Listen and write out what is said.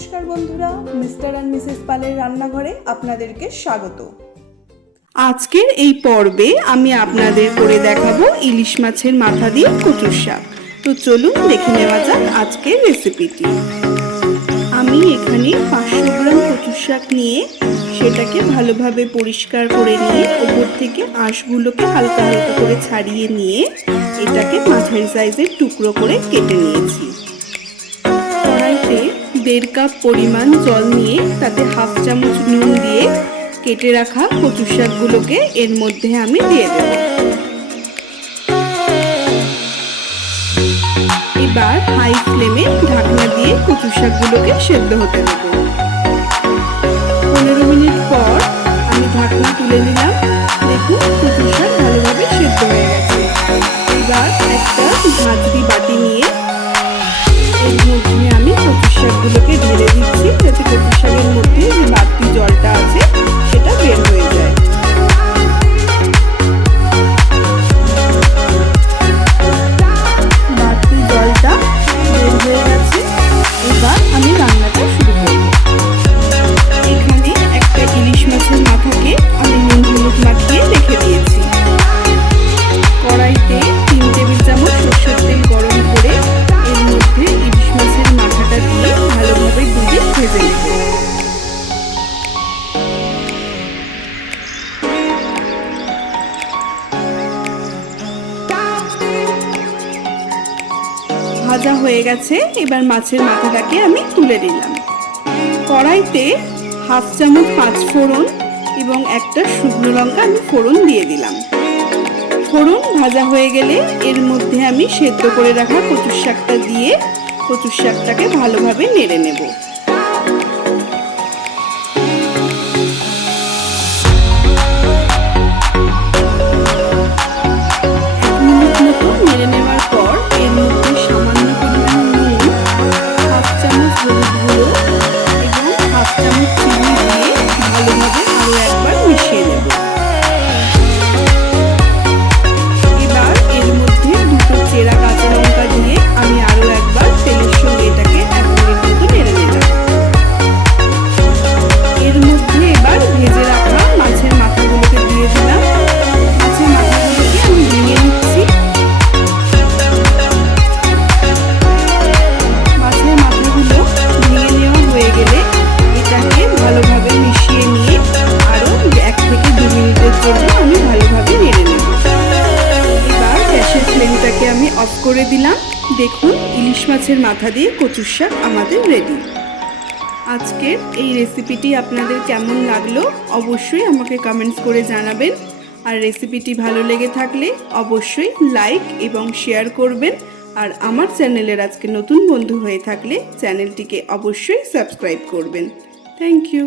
নমস্কার বন্ধুরা, mister and Mrs পালের রান্নাঘরে আপনাদেরকে স্বাগত। আজকের এই পর্বে আমি আপনাদের করে দেখাবো ইলিশ মাছের মাথা দিয়ে কচুর শাক। তো চলুন দেখে নেওয়া যাক আজকের রেসিপিটি। আমি এখানে 500 গ্রাম কচুর শাক নিয়ে সেটাকে ভালোভাবে পরিষ্কার করে নিয়ে ওপর থেকে আঁশগুলোকে হালকা হালকা করে ছাড়িয়ে নিয়ে এটাকে মাঝারি সাইজের টুকরো করে কেটে নিয়েছি। কড়াইতে 1.5 কাপ পরিমাণ জল নিয়ে তাতে হাফ চামচ নুন দিয়ে কেটে রাখা কচুর শাকগুলোকে এর মধ্যে আমি দিয়ে দেব। এবার হাই ফ্লেমে ঢাকনা দিয়ে কচুর শাকগুলোকে সেদ্ধ হতে দেব। 15 মিনিট পর আমি ঢাকনা তুলে নিলাম। দেখুন কচুর শাক ভালোভাবে সেদ্ধ হয়ে গেছে। এবার একটা ঝাঁঝরি বাটি নিয়ে এর মধ্যে আমি কচুর শাকগুলোকে ঢেলে দিচ্ছি, যাতে কচুর শাকের মধ্যে যে বাড়তি জলটা আছে সেটা বের হয়ে যায়। বাড়তি জলটা বের হয়ে গেছে। এবার আমি রান্নাটা শুরু করব। এখানে একটা ইলিশ মাছের মাথাকে আমি নুন হলুদ মাখিয়ে রেখে দিয়েছি। কড়াইতে 3 টেবিল চামচ সরষের তেল গরম করে এর মধ্যে ইলিশ মাছের মাথাটা দিয়ে ভালোভাবে ভেজে নেব। ভাজা হয়ে গেছে। এবার মাছের মাথাটাকে আমি তুলে দিলাম। কড়াইতে হাফ চামচ 5 ফোড়ন এবং একটা শুকনো লঙ্কা আমি ফোড়ন দিয়ে দিলাম। ফোড়ন ভাজা হয়ে গেলে এর মধ্যে আমি সেদ্ধ করে রাখা কচুর শাকটা দিয়ে কচুর শাকটাকে ভালোভাবে নেড়ে নেব। আমি অফ করে দিলাম। দেখুন ইলিশ মাছের মাথা দিয়ে কচুর শাক আমাদের রেডি। আজকের এই রেসিপিটি আপনাদের কেমন লাগলো অবশ্যই আমাকে কমেন্টস করে জানাবেন। আর রেসিপিটি ভালো লেগে থাকলে অবশ্যই লাইক এবং শেয়ার করবেন। আর আমার চ্যানেলের আজকে নতুন বন্ধু হয়ে থাকলে চ্যানেলটিকে অবশ্যই সাবস্ক্রাইব করবেন। Thank you.